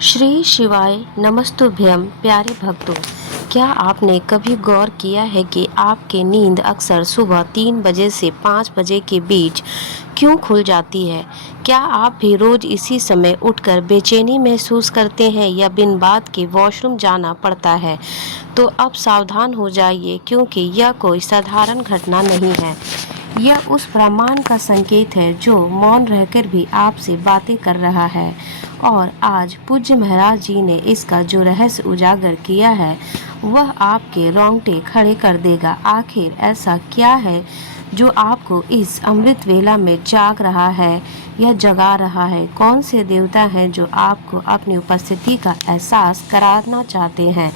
श्री शिवाय नमस्तुभ्यम। प्यारे भक्तों, क्या आपने कभी गौर किया है कि आपकी नींद अक्सर सुबह 3 बजे से 5 बजे के बीच क्यों खुल जाती है? क्या आप भी रोज इसी समय उठकर बेचैनी महसूस करते हैं या बिन बात के वॉशरूम जाना पड़ता है? तो अब सावधान हो जाइए, क्योंकि यह कोई साधारण घटना नहीं है। यह उस ब्रह्मांड का संकेत है जो मौन रहकर भी आपसे बातें कर रहा है। और आज पूज्य महाराज जी ने इसका जो रहस्य उजागर किया है, वह आपके रोंगटे खड़े कर देगा। आखिर ऐसा क्या है जो आपको इस अमृत वेला में जाग रहा है या जगा रहा है? कौन से देवता हैं जो आपको अपनी उपस्थिति का एहसास कराना चाहते हैं?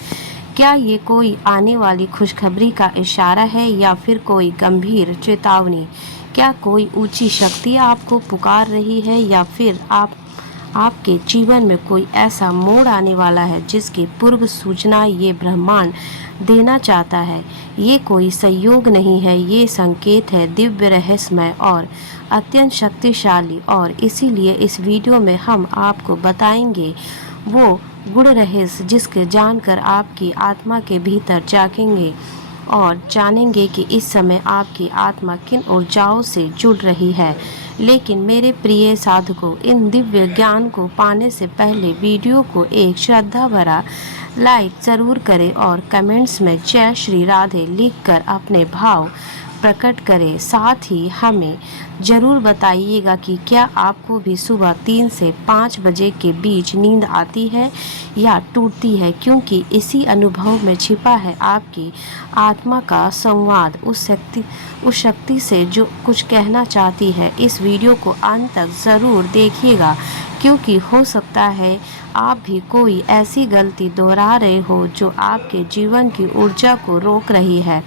क्या ये कोई आने वाली खुशखबरी का इशारा है या फिर कोई गंभीर चेतावनी? क्या कोई ऊंची शक्ति आपको पुकार रही है या फिर आपके जीवन में कोई ऐसा मोड़ आने वाला है जिसकी पूर्व सूचना ये ब्रह्मांड देना चाहता है? ये कोई संयोग नहीं है, ये संकेत है, दिव्य, रहस्यमय और अत्यंत शक्तिशाली। और इसीलिए इस वीडियो में हम आपको बताएंगे वो गुण रहस्य जिसके जानकर आपकी आत्मा के भीतर जागेंगे और जानेंगे कि इस समय आपकी आत्मा किन ऊर्जाओं से जुड़ रही है। लेकिन मेरे प्रिय साधकों, इन दिव्य ज्ञान को पाने से पहले वीडियो को एक श्रद्धा भरा लाइक ज़रूर करें और कमेंट्स में जय श्री राधे लिखकर अपने भाव प्रकट करें। साथ ही हमें ज़रूर बताइएगा कि क्या आपको भी सुबह 3 से 5 बजे के बीच नींद आती है या टूटती है, क्योंकि इसी अनुभव में छिपा है आपकी आत्मा का संवाद उस शक्ति से जो कुछ कहना चाहती है। इस वीडियो को अंत तक ज़रूर देखिएगा, क्योंकि हो सकता है आप भी कोई ऐसी गलती दोहरा रहे हो जो आपके जीवन की ऊर्जा को रोक रही है,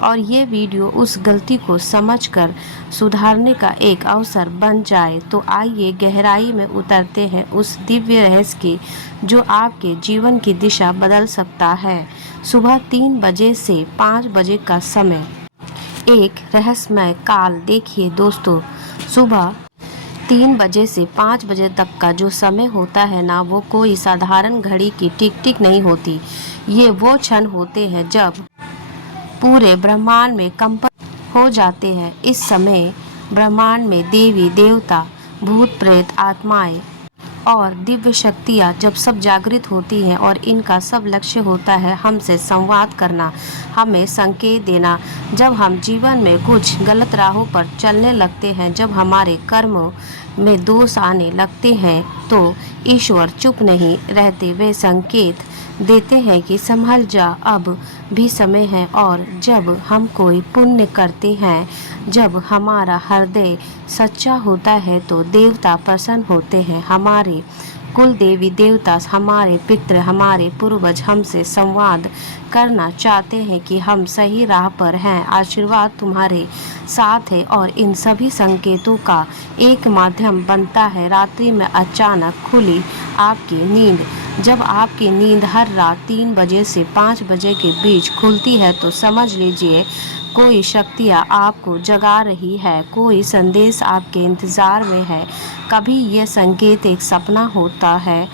और ये वीडियो उस गलती को समझकर सुधारने का एक अवसर बन जाए। तो आइए गहराई में उतरते हैं उस दिव्य रहस्य की जो आपके जीवन की दिशा बदल सकता है। सुबह 3 बजे से 5 बजे का समय एक रहस्यमय काल। देखिए दोस्तों, सुबह 3 बजे से 5 बजे तक का जो समय होता है ना, वो कोई साधारण घड़ी की टिक टिक नहीं होती। ये वो क्षण होते हैं जब पूरे ब्रह्मांड में कंपन हो जाते हैं। इस समय ब्रह्मांड में देवी देवता, भूत प्रेत, आत्माएं और दिव्य शक्तियाँ जब सब जागृत होती हैं, और इनका सब लक्ष्य होता है हमसे संवाद करना, हमें संकेत देना। जब हम जीवन में कुछ गलत राहों पर चलने लगते हैं, जब हमारे कर्मों में दोष आने लगते हैं, तो ईश्वर चुप नहीं रहते। वे संकेत देते हैं कि संभल जा, अब भी समय है। और जब हम कोई पुण्य करते हैं, जब हमारा हृदय सच्चा होता है, तो देवता प्रसन्न होते हैं। हमारे कुल देवी देवता, हमारे पितृ, हमारे पूर्वज हमसे संवाद करना चाहते हैं कि हम सही राह पर हैं, आशीर्वाद तुम्हारे साथ है। और इन सभी संकेतों का एक माध्यम बनता है रात्रि में अचानक खुली आपकी नींद। जब आपकी नींद हर रात 3 बजे से 5 बजे के बीच खुलती है, तो समझ लीजिए कोई शक्तियाँ आपको जगा रही है, कोई संदेश आपके इंतज़ार में है। कभी यह संकेत एक सपना होता है,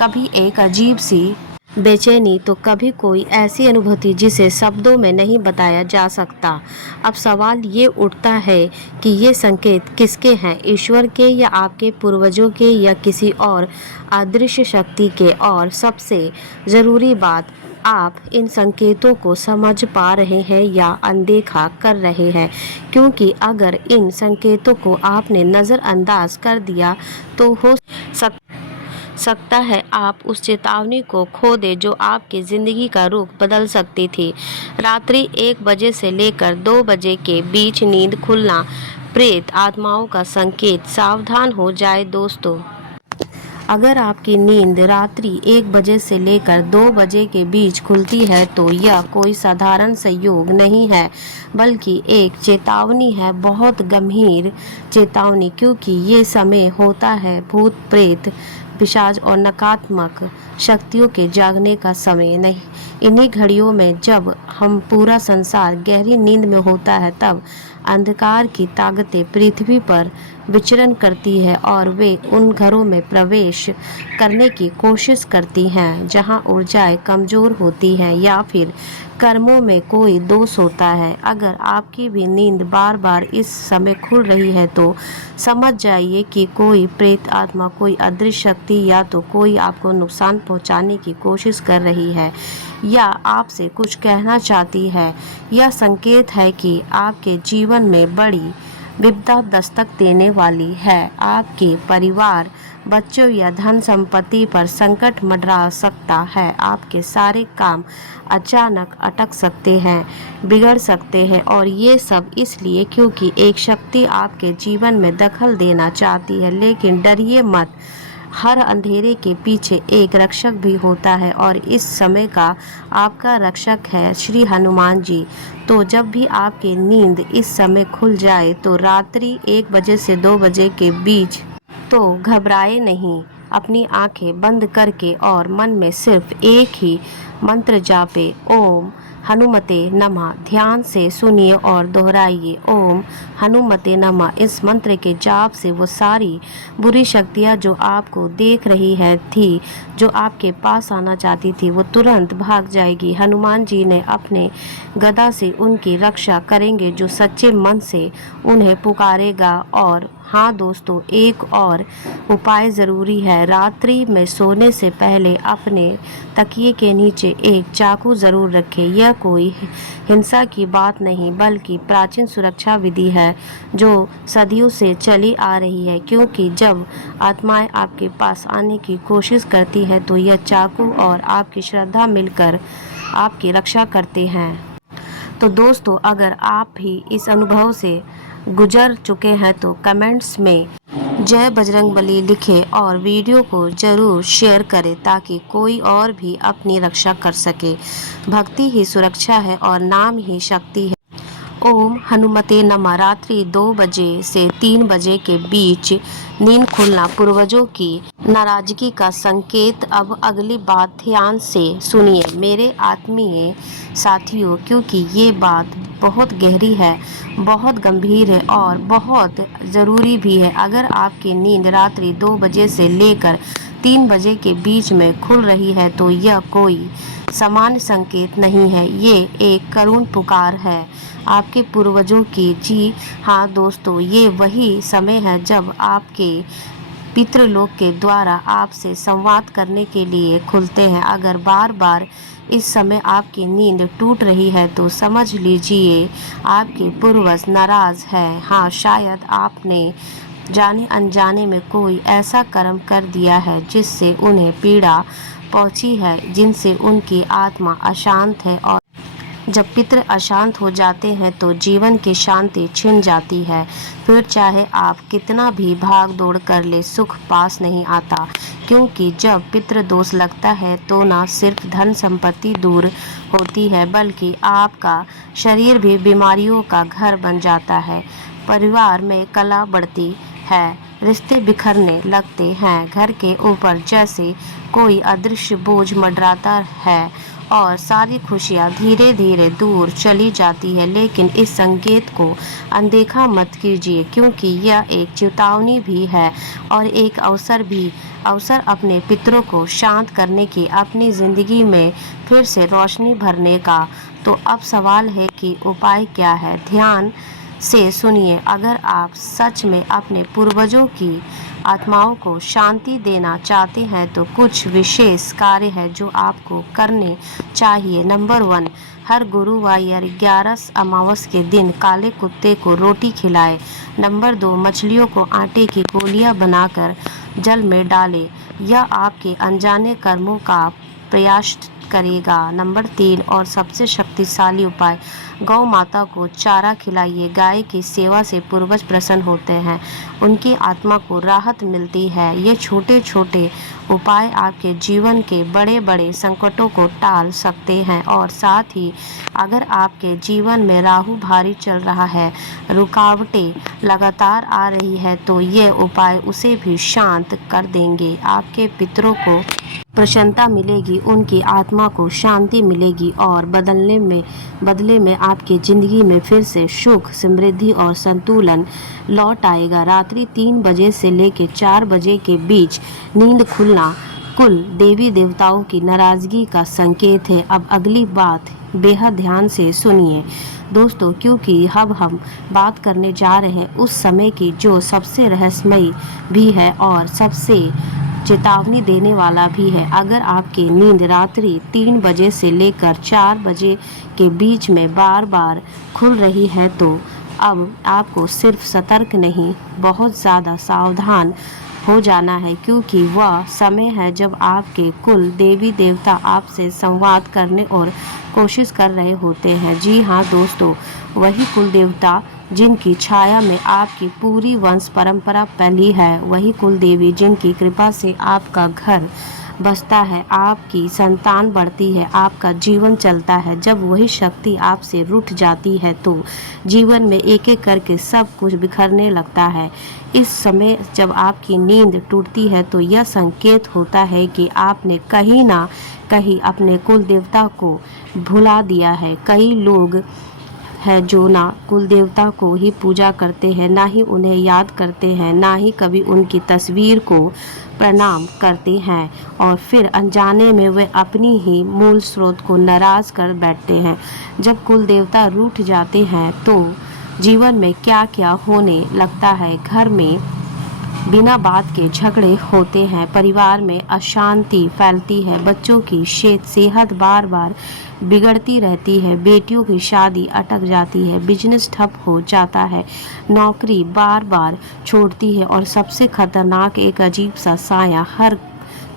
कभी एक अजीब सी बेचैनी, तो कभी कोई ऐसी अनुभूति जिसे शब्दों में नहीं बताया जा सकता। अब सवाल ये उठता है कि ये संकेत किसके हैं, ईश्वर के या आपके पूर्वजों के या किसी और अदृश्य शक्ति के? और सबसे ज़रूरी बात, आप इन संकेतों को समझ पा रहे हैं या अनदेखा कर रहे हैं? क्योंकि अगर इन संकेतों को आपने नज़रअंदाज कर दिया, तो हो सकता है आप उस चेतावनी को खो दे जो आपकी ज़िंदगी का रुख बदल सकती थी। रात्रि 1 बजे से लेकर 2 बजे के बीच नींद खुलना, प्रेत आत्माओं का संकेत। सावधान हो जाए दोस्तों, अगर आपकी नींद रात्रि 1 बजे से लेकर 2 बजे के बीच खुलती है, तो यह कोई साधारण संयोग नहीं है, बल्कि एक चेतावनी है, बहुत गंभीर चेतावनी। क्योंकि ये समय होता है भूत प्रेत, पिशाच और नकारात्मक शक्तियों के जागने का समय नहीं। इन्हीं घड़ियों में जब हम पूरा संसार गहरी नींद में होता है, तब अंधकार की ताकतें पृथ्वी पर विचरण करती है और वे उन घरों में प्रवेश करने की कोशिश करती हैं जहां ऊर्जाएं कमज़ोर होती हैं या फिर कर्मों में कोई दोष होता है। अगर आपकी भी नींद बार बार इस समय खुल रही है तो समझ जाइए कि कोई प्रेत आत्मा, कोई अदृश्य शक्ति या तो कोई आपको नुकसान पहुंचाने की कोशिश कर रही है या आपसे कुछ कहना चाहती है। यह संकेत है कि आपके जीवन में बड़ी विपदा दस्तक देने वाली है। आपके परिवार, बच्चों या धन संपत्ति पर संकट मंडरा सकता है। आपके सारे काम अचानक अटक सकते हैं, बिगड़ सकते हैं और ये सब इसलिए क्योंकि एक शक्ति आपके जीवन में दखल देना चाहती है। लेकिन डरिए मत, हर अंधेरे के पीछे एक रक्षक भी होता है और इस समय का आपका रक्षक है श्री हनुमान जी। तो जब भी आपकी नींद इस समय खुल जाए तो रात्रि 1 बजे से 2 बजे के बीच, तो घबराए नहीं। अपनी आंखें बंद करके और मन में सिर्फ एक ही मंत्र जापे, ओम हनुमते नमः। ध्यान से सुनिए और दोहराइए, ओम हनुमते नमः। इस मंत्र के जाप से वो सारी बुरी शक्तियाँ जो आपको देख रही है थी, जो आपके पास आना चाहती थी, वो तुरंत भाग जाएगी। हनुमान जी ने अपने गदा से उनकी रक्षा करेंगे जो सच्चे मन से उन्हें पुकारेगा। और हाँ दोस्तों, एक और उपाय ज़रूरी है। रात्रि में सोने से पहले अपने तकिए के नीचे एक चाकू ज़रूर रखें। यह कोई हिंसा की बात नहीं बल्कि प्राचीन सुरक्षा विधि है जो सदियों से चली आ रही है, क्योंकि जब आत्माएं आपके पास आने की कोशिश करती हैं तो यह चाकू और आपकी श्रद्धा मिलकर आपकी रक्षा करते हैं। तो दोस्तों, अगर आप भी इस अनुभव से गुजर चुके हैं तो कमेंट्स में जय बजरंगबली लिखें और वीडियो को ज़रूर शेयर करें ताकि कोई और भी अपनी रक्षा कर सके। भक्ति ही सुरक्षा है और नाम ही शक्ति है। ओम हनुमते नमः। रात्रि 2 बजे से 3 बजे के बीच नींद खुलना पूर्वजों की नाराजगी का संकेत। अब अगली बात ध्यान से सुनिए मेरे आत्मीय साथियों, क्योंकि ये बात बहुत गहरी है, बहुत गंभीर है और बहुत ज़रूरी भी है। अगर आपकी नींद रात्रि 2 बजे से लेकर 3 बजे के बीच में खुल रही है तो यह कोई सामान्य संकेत नहीं है, ये एक करुण पुकार है आपके पूर्वजों की। जी हाँ दोस्तों, ये वही समय है जब आपके पितृलोक के द्वारा आपसे संवाद करने के लिए खुलते हैं। अगर बार बार इस समय आपकी नींद टूट रही है तो समझ लीजिए आपके पूर्वज नाराज है। हाँ, शायद आपने जाने अनजाने में कोई ऐसा कर्म कर दिया है जिससे उन्हें पीड़ा पहुंची है, जिनसे उनकी आत्मा अशांत है। और जब पितृ अशांत हो जाते हैं तो जीवन की शांति छिन जाती है। फिर चाहे आप कितना भी भाग दौड़ कर ले, सुख पास नहीं आता, क्योंकि जब पितृ दोष लगता है तो न सिर्फ धन संपत्ति दूर होती है बल्कि आपका शरीर भी बीमारियों का घर बन जाता है। परिवार में कलह बढ़ती है, रिश्ते बिखरने लगते हैं, घर के ऊपर जैसे कोई अदृश्य बोझ मंडराता है और सारी खुशियाँ धीरे धीरे दूर चली जाती है। लेकिन इस संकेत को अनदेखा मत कीजिए, क्योंकि यह एक चेतावनी भी है और एक अवसर भी, अवसर अपने पितरों को शांत करने की, अपनी ज़िंदगी में फिर से रोशनी भरने का। तो अब सवाल है कि उपाय क्या है। ध्यान से सुनिए, अगर आप सच में अपने पूर्वजों की आत्माओं को शांति देना चाहते हैं तो कुछ विशेष कार्य है जो आपको करने चाहिए। नंबर 1, हर गुरुवार या 11 अमावस के दिन काले कुत्ते को रोटी खिलाएं। नंबर 2, मछलियों को आटे की गोलियां बनाकर जल में डालें। यह आपके अनजाने कर्मों का प्रयास करेगा। नंबर 3 और सबसे शक्तिशाली उपाय, गौ माता को चारा खिलाइए। गाय की सेवा से पूर्वज प्रसन्न होते हैं, उनकी आत्मा को राहत मिलती है। ये छोटे छोटे उपाय आपके जीवन के बड़े बड़े संकटों को टाल सकते हैं और साथ ही अगर आपके जीवन में राहु भारी चल रहा है, रुकावटें लगातार आ रही है, तो ये उपाय उसे भी शांत कर देंगे। आपके पितरों को प्रसन्नता मिलेगी, उनकी आत्मा को शांति मिलेगी और बदले में आपकी ज़िंदगी में फिर से सुख, समृद्धि और संतुलन लौट आएगा। रात्रि 3 बजे से लेकर 4 बजे के बीच नींद खुलना कुल देवी देवताओं की नाराज़गी का संकेत है। अब अगली बात बेहद ध्यान से सुनिए दोस्तों, क्योंकि अब हम बात करने जा रहे हैं उस समय की जो सबसे रहस्यमयी भी है और सबसे चेतावनी देने वाला भी है। अगर आपकी नींद रात्रि 3 बजे से लेकर 4 बजे के बीच में बार बार खुल रही है तो अब आपको सिर्फ सतर्क नहीं, बहुत ज़्यादा सावधान हो जाना है, क्योंकि वह समय है जब आपके कुल देवी देवता आपसे संवाद करने और कोशिश कर रहे होते हैं। जी हाँ दोस्तों, वही कुल देवता जिनकी छाया में आपकी पूरी वंश परंपरा फैली है, वही कुल देवी जिनकी कृपा से आपका घर बसता है, आपकी संतान बढ़ती है, आपका जीवन चलता है। जब वही शक्ति आपसे रूठ जाती है तो जीवन में एक एक करके सब कुछ बिखरने लगता है। इस समय जब आपकी नींद टूटती है तो यह संकेत होता है कि आपने कहीं ना कहीं अपने कुल देवता को भुला दिया है। कई लोग है जो ना कुल देवता को ही पूजा करते हैं, ना ही उन्हें याद करते हैं, ना ही कभी उनकी तस्वीर को प्रणाम करते हैं और फिर अनजाने में वे अपनी ही मूल स्रोत को नाराज कर बैठते हैं। जब कुल देवता रूठ जाते हैं तो जीवन में क्या क्या होने लगता है। घर में बिना बात के झगड़े होते हैं, परिवार में अशांति फैलती है, बच्चों की सेहत बार बार बिगड़ती रहती है, बेटियों की शादी अटक जाती है, बिजनेस ठप हो जाता है, नौकरी बार बार छोड़ती है और सबसे खतरनाक एक अजीब सा साया हर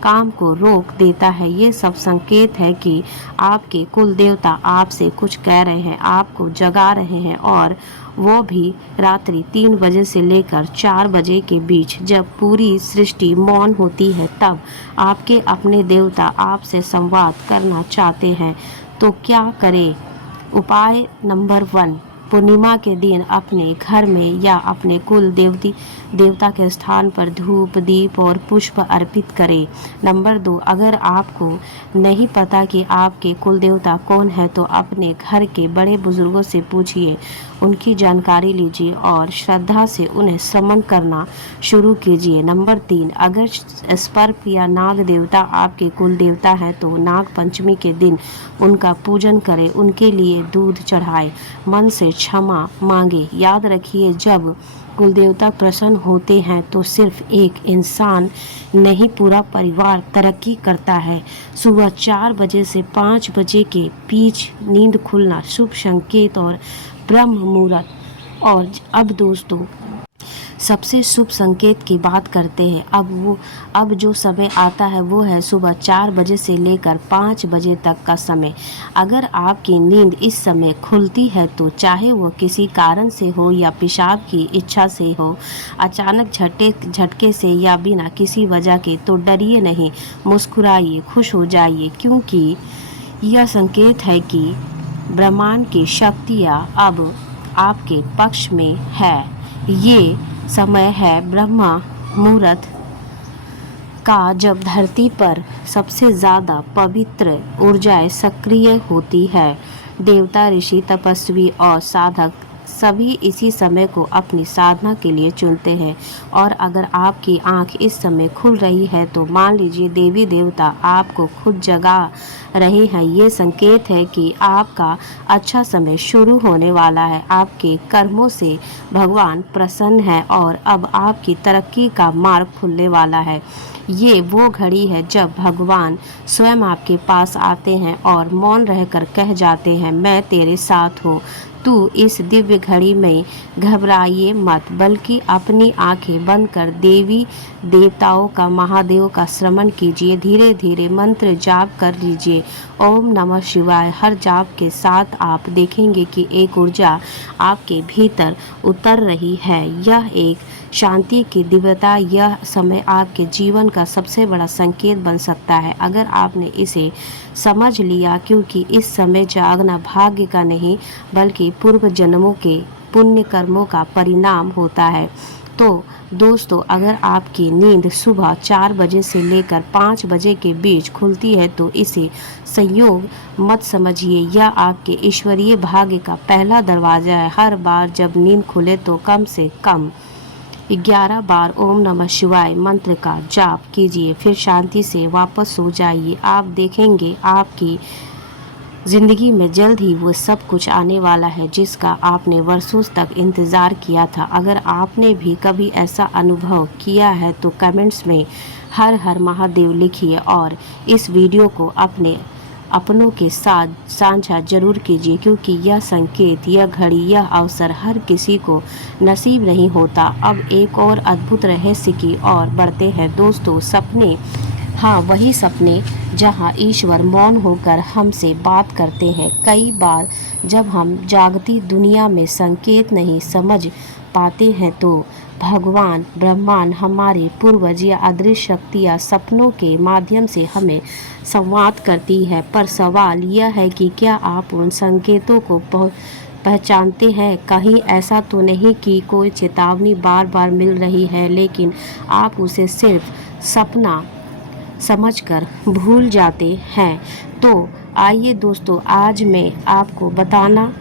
काम को रोक देता है। ये सब संकेत है कि आपके कुल देवता आपसे कुछ कह रहे हैं, आपको जगा रहे हैं और वो भी रात्रि 3 बजे से लेकर 4 बजे के बीच। जब पूरी सृष्टि मौन होती है तब आपके अपने देवता आपसे संवाद करना चाहते हैं। तो क्या करें? उपाय नंबर 1, पूर्णिमा के दिन अपने घर में या अपने कुल देवता के स्थान पर धूप, दीप और पुष्प अर्पित करें। नंबर 2, अगर आपको नहीं पता कि आपके कुल देवता कौन है तो अपने घर के बड़े बुजुर्गों से पूछिए, उनकी जानकारी लीजिए और श्रद्धा से उन्हें समन करना शुरू कीजिए। नंबर 3, अगर सर्प या नाग देवता आपके कुल देवता है तो नाग पंचमी के दिन उनका पूजन करें, उनके लिए दूध चढ़ाएं, मन से क्षमा मांगे। याद रखिए, जब कुल देवता प्रसन्न होते हैं तो सिर्फ एक इंसान नहीं, पूरा परिवार तरक्की करता है। सुबह 4 बजे से 5 बजे के बीच नींद खुलना शुभ संकेत और ब्रह्म मुहूर्त। और अब दोस्तों सबसे शुभ संकेत की बात करते हैं। अब जो समय आता है वो है सुबह 4 बजे से लेकर 5 बजे तक का समय। अगर आपकी नींद इस समय खुलती है तो चाहे वो किसी कारण से हो या पेशाब की इच्छा से हो, अचानक झटके से या बिना किसी वजह के, तो डरिए नहीं, मुस्कुराइए, खुश हो जाइए, क्योंकि यह संकेत है कि ब्रह्मांड की शक्तियाँ अब आपके पक्ष में है। ये समय है ब्रह्म मुहूर्त का, जब धरती पर सबसे ज़्यादा पवित्र ऊर्जाएं सक्रिय होती है। देवता, ऋषि, तपस्वी और साधक सभी इसी समय को अपनी साधना के लिए चुनते हैं। और अगर आपकी आंख इस समय खुल रही है तो मान लीजिए देवी देवता आपको खुद जगा रहे हैं। ये संकेत है कि आपका अच्छा समय शुरू होने वाला है। आपके कर्मों से भगवान प्रसन्न है और अब आपकी तरक्की का मार्ग खुलने वाला है। ये वो घड़ी है जब भगवान स्वयं आपके पास आते हैं और मौन रहकर कह जाते हैं, मैं तेरे साथ हूँ। तू इस दिव्य घड़ी में घबराइए मत, बल्कि अपनी आंखें बंद कर देवी देवताओं का, महादेव का स्मरण कीजिए। धीरे धीरे मंत्र जाप कर लीजिए, ओम नमः शिवाय। हर जाप के साथ आप देखेंगे कि एक ऊर्जा आपके भीतर उतर रही है। यह एक शांति की दिव्यता। यह समय आपके जीवन का सबसे बड़ा संकेत बन सकता है अगर आपने इसे समझ लिया, क्योंकि इस समय जागना भाग्य का नहीं बल्कि पूर्व जन्मों के पुण्य कर्मों का परिणाम होता है। तो दोस्तों, अगर आपकी नींद सुबह 4 बजे से लेकर 5 बजे के बीच खुलती है तो इसे संयोग मत समझिए, यह आपके ईश्वरीय भाग्य का पहला दरवाज़ा है। हर बार जब नींद खुले तो कम से कम 11 बार ओम नमः शिवाय मंत्र का जाप कीजिए, फिर शांति से वापस सो जाइए। आप देखेंगे आपकी ज़िंदगी में जल्द ही वो सब कुछ आने वाला है जिसका आपने वर्षों तक इंतज़ार किया था। अगर आपने भी कभी ऐसा अनुभव किया है तो कमेंट्स में हर हर महादेव लिखिए और इस वीडियो को अपने अपनों के साथ साझा जरूर कीजिए, क्योंकि यह संकेत, यह घड़ी, यह अवसर हर किसी को नसीब नहीं होता। अब एक और अद्भुत रहस्य की ओर बढ़ते हैं दोस्तों। सपने, हाँ वही सपने जहाँ ईश्वर मौन होकर हमसे बात करते हैं। कई बार जब हम जागती दुनिया में संकेत नहीं समझ पाते हैं तो भगवान, ब्रह्मांड, हमारे पूर्वज या अदृश्य शक्तियाँ सपनों के माध्यम से हमें संवाद करती है। पर सवाल यह है कि क्या आप उन संकेतों को पहचानते हैं? कहीं ऐसा तो नहीं कि कोई चेतावनी बार बार मिल रही है लेकिन आप उसे सिर्फ सपना समझकर भूल जाते हैं? तो आइए दोस्तों, आज मैं आपको बताना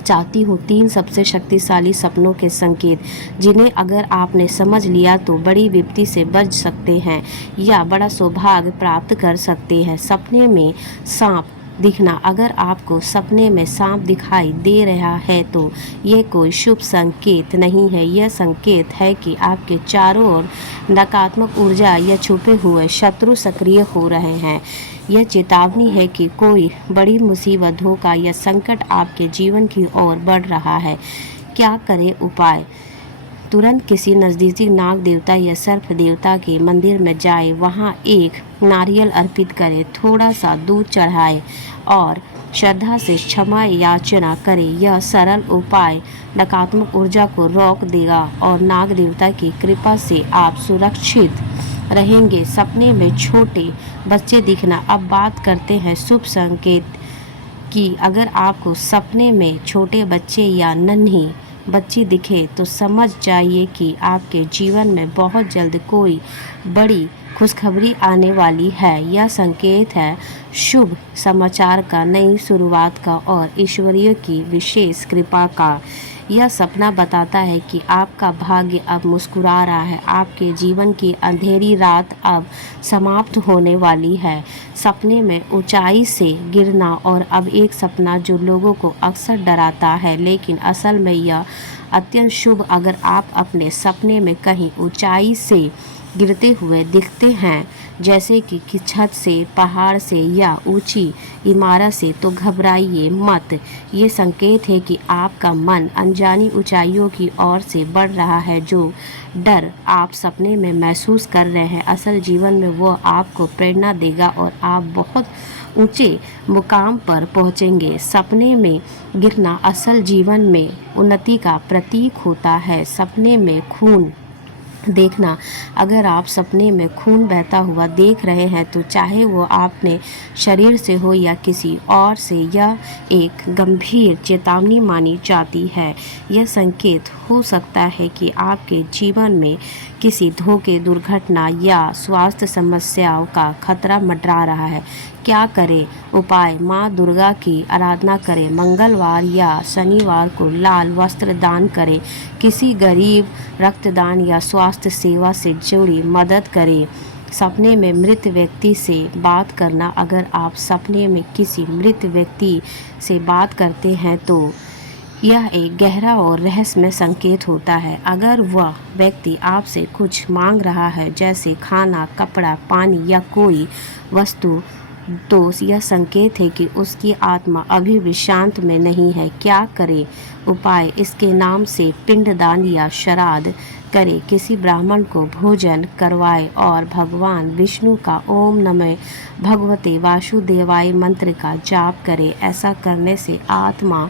चाहती हूँ 3 सबसे शक्तिशाली सपनों के संकेत, जिन्हें अगर आपने समझ लिया तो बड़ी विपत्ति से बच सकते हैं या बड़ा सौभाग्य प्राप्त कर सकते हैं। सपने में सांप दिखना, अगर आपको सपने में सांप दिखाई दे रहा है तो ये कोई शुभ संकेत नहीं है। यह संकेत है कि आपके चारों ओर नकारात्मक ऊर्जा या छुपे हुए शत्रु सक्रिय हो रहे हैं। यह चेतावनी है कि कोई बड़ी मुसीबत, धोखा या संकट आपके जीवन की ओर बढ़ रहा है। क्या करें उपाय? तुरंत किसी नज़दीकी नाग देवता या सर्प देवता के मंदिर में जाए, वहां एक नारियल अर्पित करें, थोड़ा सा दूध चढ़ाएं और श्रद्धा से क्षमा याचना करें। यह सरल उपाय नकारात्मक ऊर्जा को रोक देगा और नाग देवता की कृपा से आप सुरक्षित रहेंगे। सपने में छोटे बच्चे दिखना, अब बात करते हैं शुभ संकेत की। अगर आपको सपने में छोटे बच्चे या नन्ही बच्ची दिखे तो समझ जाइए कि आपके जीवन में बहुत जल्द कोई बड़ी खुशखबरी आने वाली है। यह संकेत है शुभ समाचार का, नई शुरुआत का और ईश्वरीय की विशेष कृपा का। यह सपना बताता है कि आपका भाग्य अब मुस्कुरा रहा है, आपके जीवन की अंधेरी रात अब समाप्त होने वाली है। सपने में ऊंचाई से गिरना, और अब एक सपना जो लोगों को अक्सर डराता है लेकिन असल में यह अत्यंत शुभ। अगर आप अपने सपने में कहीं ऊंचाई से गिरते हुए दिखते हैं, जैसे कि छत से, पहाड़ से या ऊंची इमारत से, तो घबराइए मत। ये संकेत है कि आपका मन अनजानी ऊंचाइयों की ओर से बढ़ रहा है। जो डर आप सपने में महसूस कर रहे हैं, असल जीवन में वो आपको प्रेरणा देगा और आप बहुत ऊंचे मुकाम पर पहुंचेंगे। सपने में गिरना असल जीवन में उन्नति का प्रतीक होता है। सपने में खून देखना, अगर आप सपने में खून बहता हुआ देख रहे हैं तो चाहे वो आपने शरीर से हो या किसी और से, यह एक गंभीर चेतावनी मानी जाती है। यह संकेत हो सकता है कि आपके जीवन में किसी धोखे, दुर्घटना या स्वास्थ्य समस्याओं का खतरा मंडरा रहा है। क्या करें उपाय? माँ दुर्गा की आराधना करें, मंगलवार या शनिवार को लाल वस्त्र दान करें, किसी गरीब रक्तदान या स्वास्थ्य सेवा से जुड़ी मदद करें। सपने में मृत व्यक्ति से बात करना, अगर आप सपने में किसी मृत व्यक्ति से बात करते हैं तो यह एक गहरा और रहस्यमय संकेत होता है। अगर वह व्यक्ति आपसे कुछ मांग रहा है, जैसे खाना, कपड़ा, पानी या कोई वस्तु, तो यह संकेत है कि उसकी आत्मा अभी भी शांत में नहीं है। क्या करें उपाय? इसके नाम से पिंडदान या श्राद्ध करें, किसी ब्राह्मण को भोजन करवाएं और भगवान विष्णु का ओम नमः भगवते वासुदेवाय मंत्र का जाप करें। ऐसा करने से आत्मा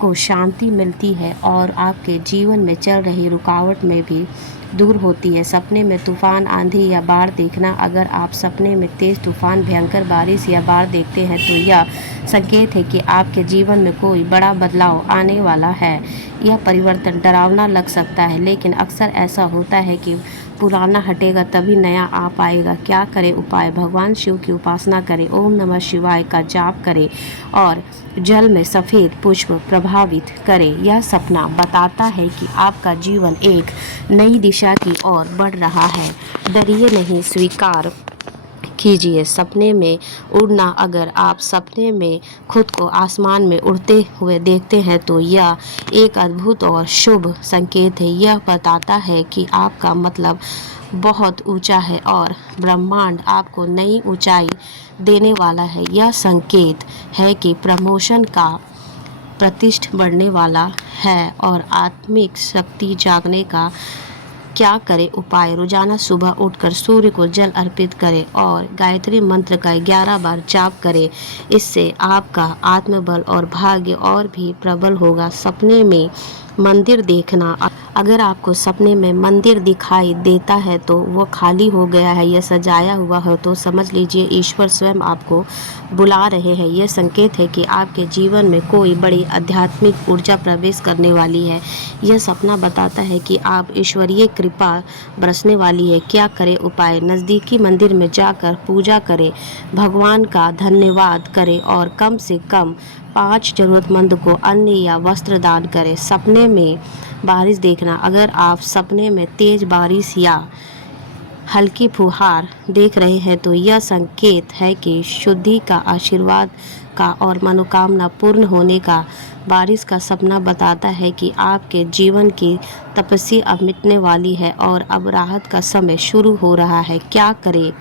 को शांति मिलती है और आपके जीवन में चल रही रुकावट में भी दूर होती है। सपने में तूफान, आंधी या बाढ़ देखना। अगर आप सपने में तेज तूफान, भयंकर बारिश या बाढ़ देखते हैं तो यह संकेत है कि आपके जीवन में कोई बड़ा बदलाव आने वाला है। यह परिवर्तन डरावना लग सकता है, लेकिन अक्सर ऐसा होता है कि पुराना हटेगा तभी नया आ पाएगा। क्या करें उपाय? भगवान शिव की उपासना करें, ओम नमः शिवाय का जाप करें और जल में सफ़ेद पुष्प प्रभावित करें। यह सपना बताता है कि आपका जीवन एक नई दिशा की ओर बढ़ रहा है। डरिए नहीं, स्वीकार कीजिए। सपने में उड़ना। अगर आप सपने में खुद को आसमान में उड़ते हुए देखते हैं तो यह एक अद्भुत और शुभ संकेत है। यह बताता है कि आपका मतलब बहुत ऊंचा है और ब्रह्मांड आपको नई ऊंचाई देने वाला है। यह संकेत है कि प्रमोशन का प्रतिष्ठ बढ़ने वाला है और आत्मिक शक्ति जागने का। क्या करें उपाय? रोजाना सुबह उठकर सूर्य को जल अर्पित करें और गायत्री मंत्र का 11 बार जाप करें। इससे आपका आत्मबल और भाग्य और भी प्रबल होगा। सपने में मंदिर देखना। अगर आपको सपने में मंदिर दिखाई देता है तो वो खाली हो गया है या सजाया हुआ हो तो समझ लीजिए ईश्वर स्वयं आपको बुला रहे हैं। यह संकेत है कि आपके जीवन में कोई बड़ी आध्यात्मिक ऊर्जा प्रवेश करने वाली है। यह सपना बताता है कि आप ईश्वरीय कृपा बरसने वाली है। क्या करें उपाय? नज़दीकी मंदिर में जाकर पूजा करें, भगवान का धन्यवाद करें और कम से कम 5 जरूरतमंद को अन्न या वस्त्र दान करें। सपने में बारिश देखना। अगर आप सपने में तेज बारिश या हल्की फुहार देख रहे हैं तो यह संकेत है कि शुद्धि का, आशीर्वाद का और मनोकामना पूर्ण होने का। बारिश का सपना बताता है कि आपके जीवन की तपस्या अब मिटने वाली है और अब राहत का समय शुरू हो रहा है। क्या करें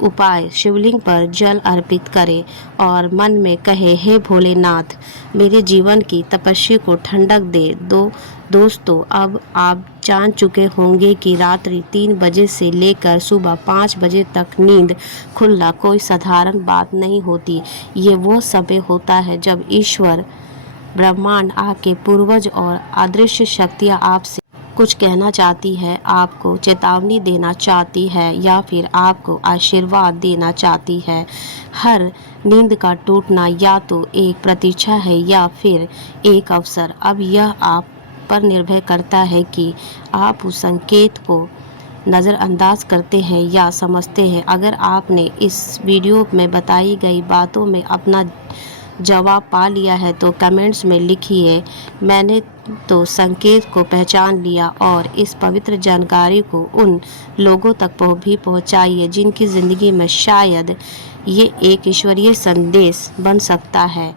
उपाय? शिवलिंग पर जल अर्पित करें और मन में कहे, हे भोलेनाथ, मेरे जीवन की तपस्या को ठंडक दे दो। दोस्तों, अब आप जान चुके होंगे कि रात्रि 3 बजे से लेकर सुबह 5 बजे तक नींद खुलना कोई साधारण बात नहीं होती। ये वो समय होता है जब ईश्वर, ब्रह्मांड, आपके पूर्वज और अदृश्य शक्तियाँ आपसे कुछ कहना चाहती है, आपको चेतावनी देना चाहती है या फिर आपको आशीर्वाद देना चाहती है। हर नींद का टूटना या तो एक प्रतीक्षा है या फिर एक अवसर। अब यह आप पर निर्भर करता है कि आप उस संकेत को नज़रअंदाज करते हैं या समझते हैं। अगर आपने इस वीडियो में बताई गई बातों में अपना जवाब पा लिया है तो कमेंट्स में लिखिए, मैंने तो संकेत को पहचान लिया, और इस पवित्र जानकारी को उन लोगों तक भी पहुंचाइए जिनकी ज़िंदगी में शायद ये एक ईश्वरीय संदेश बन सकता है।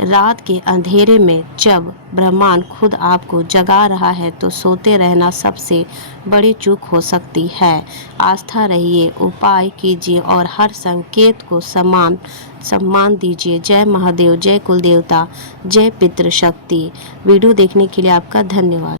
रात के अंधेरे में जब ब्रह्मांड खुद आपको जगा रहा है तो सोते रहना सबसे बड़ी चूक हो सकती है। आस्था रहिए, उपाय कीजिए और हर संकेत को सम्मान दीजिए। जय महादेव, जय कुलदेवता, जय पितृशक्ति। वीडियो देखने के लिए आपका धन्यवाद।